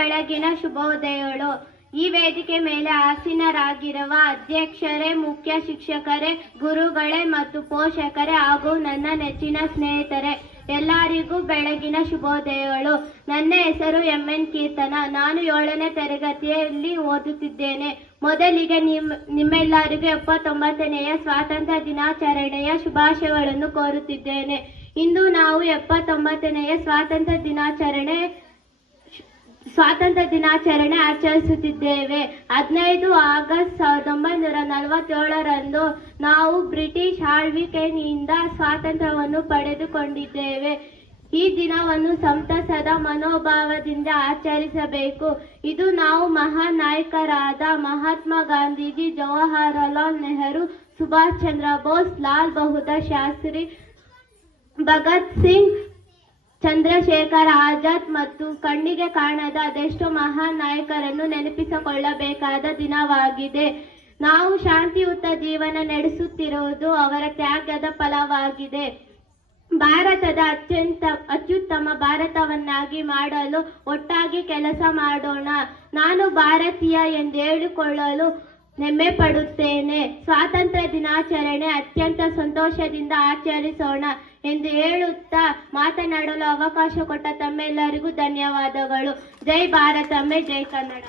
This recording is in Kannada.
ಬೆಳಗಿನ ಶುಭೋದಯಗಳು. ಈ ವೇದಿಕೆ ಮೇಲೆ ಆಸೀನರಾಗಿರುವ ಅಧ್ಯಕ್ಷರೇ, ಮುಖ್ಯ ಶಿಕ್ಷಕರೇ, ಗುರುಗಳೇ ಮತ್ತು ಪೋಷಕರೇ ಹಾಗೂ ನನ್ನ ನೆಚ್ಚಿನ ಸ್ನೇಹಿತರೆ, ಎಲ್ಲರಿಗೂ ಬೆಳಗಿನ ಶುಭೋದಯಗಳು. ನನ್ನ ಹೆಸರು MN ಕೀರ್ತನ. ನಾನು 7ನೇ ತರಗತಿಯಲ್ಲಿ ಓದುತ್ತಿದ್ದೇನೆ. ಮೊದಲಿಗೆ ನಿಮ್ಮೆಲ್ಲರಿಗೂ 79ನೆಯ ಸ್ವಾತಂತ್ರ್ಯ ದಿನಾಚರಣೆಯ ಶುಭಾಶಯಗಳನ್ನು ಕೋರುತ್ತಿದ್ದೇನೆ. ಇಂದು ನಾವು 79ನೆಯ ಸ್ವಾತಂತ್ರ್ಯ ದಿನಾಚರಣೆ ಆಚರಿಸುತ್ತಿದ್ದೇವೆ. 15 ಆಗಸ್ಟ್ 1947ರಂದು ನಾವು ಬ್ರಿಟಿಷ್ ಆಳ್ವಿಕೆಯಿಂದ ಸ್ವಾತಂತ್ರ್ಯವನ್ನು ಪಡೆದುಕೊಂಡಿದ್ದೇವೆ. ಈ ದಿನವನ್ನು ಸಂತಸದ ಮನೋಭಾವದಿಂದ ಆಚರಿಸಬೇಕು. ಇದು ನಾವು ಮಹಾನ್ ನಾಯಕರಾದ ಮಹಾತ್ಮ ಗಾಂಧೀಜಿ, ಜವಾಹರಲಾಲ್ ನೆಹರು, ಸುಭಾಷ್ ಚಂದ್ರ ಬೋಸ್, ಲಾಲ್ ಬಹದ್ದೂರ್ ಶಾಸ್ತ್ರಿ, ಭಗತ್ ಸಿಂಗ್, ಚಂದ್ರಶೇಖರ್ ಆಜಾದ್ ಮತ್ತು ಕಣ್ಣಿಗೆ ಕಾಣದ ಅದೆಷ್ಟೋ ಮಹಾನ್ ನಾಯಕರನ್ನು ನೆನಪಿಸಿಕೊಳ್ಳಬೇಕಾದ ದಿನವಾಗಿದೆ. ನಾವು ಶಾಂತಿಯುತ ಜೀವನ ನಡೆಸುತ್ತಿರುವುದು ಅವರ ತ್ಯಾಗದ ಫಲವಾಗಿದೆ. ಭಾರತದ ಅತ್ಯುತ್ತಮ ಭಾರತವನ್ನಾಗಿ ಮಾಡಲು ಒಟ್ಟಾಗಿ ಕೆಲಸ ಮಾಡೋಣ. ನಾನು ಭಾರತೀಯ ಎಂದು ಹೇಳಿಕೊಳ್ಳಲು ಹೆಮ್ಮೆ ಪಡುತ್ತೇನೆ. ಸ್ವಾತಂತ್ರ್ಯ ದಿನಾಚರಣೆ ಅತ್ಯಂತ ಸಂತೋಷದಿಂದ ಆಚರಿಸೋಣ ಎಂದು ಹೇಳುತ್ತಾ ಮಾತನಾಡಲು ಅವಕಾಶ ಕೊಟ್ಟ ತಮ್ಮೆಲ್ಲರಿಗೂ ಧನ್ಯವಾದಗಳು. ಜೈ ಭಾರತಾಂಬೆ, ಜೈ ಕನ್ನಡ.